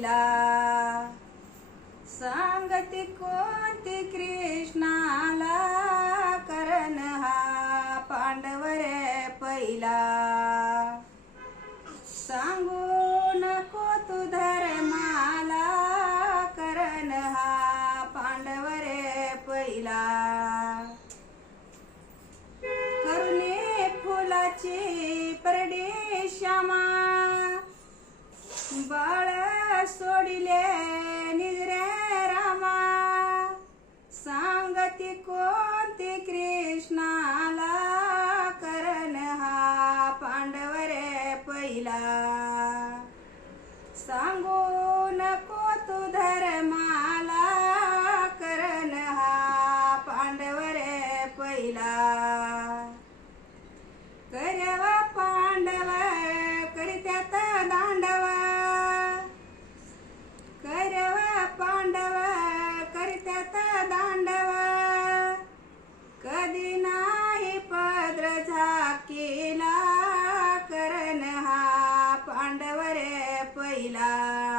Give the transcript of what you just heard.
तिला सांगती कोणती कृष्णाला करण हा पांडवरे पहिला। सांगू नको तू धर्माला करण हा पांडवरे पहिला। करुणे फुलाची परडी सोडिले निजरे रामा. सांगती कोणती कृष्णाला करण हा पांडव रे पहिला. सांगू नको तू धर्माला करण हा पांडव रे पहिला. केला करण हा पांडवर पहिला.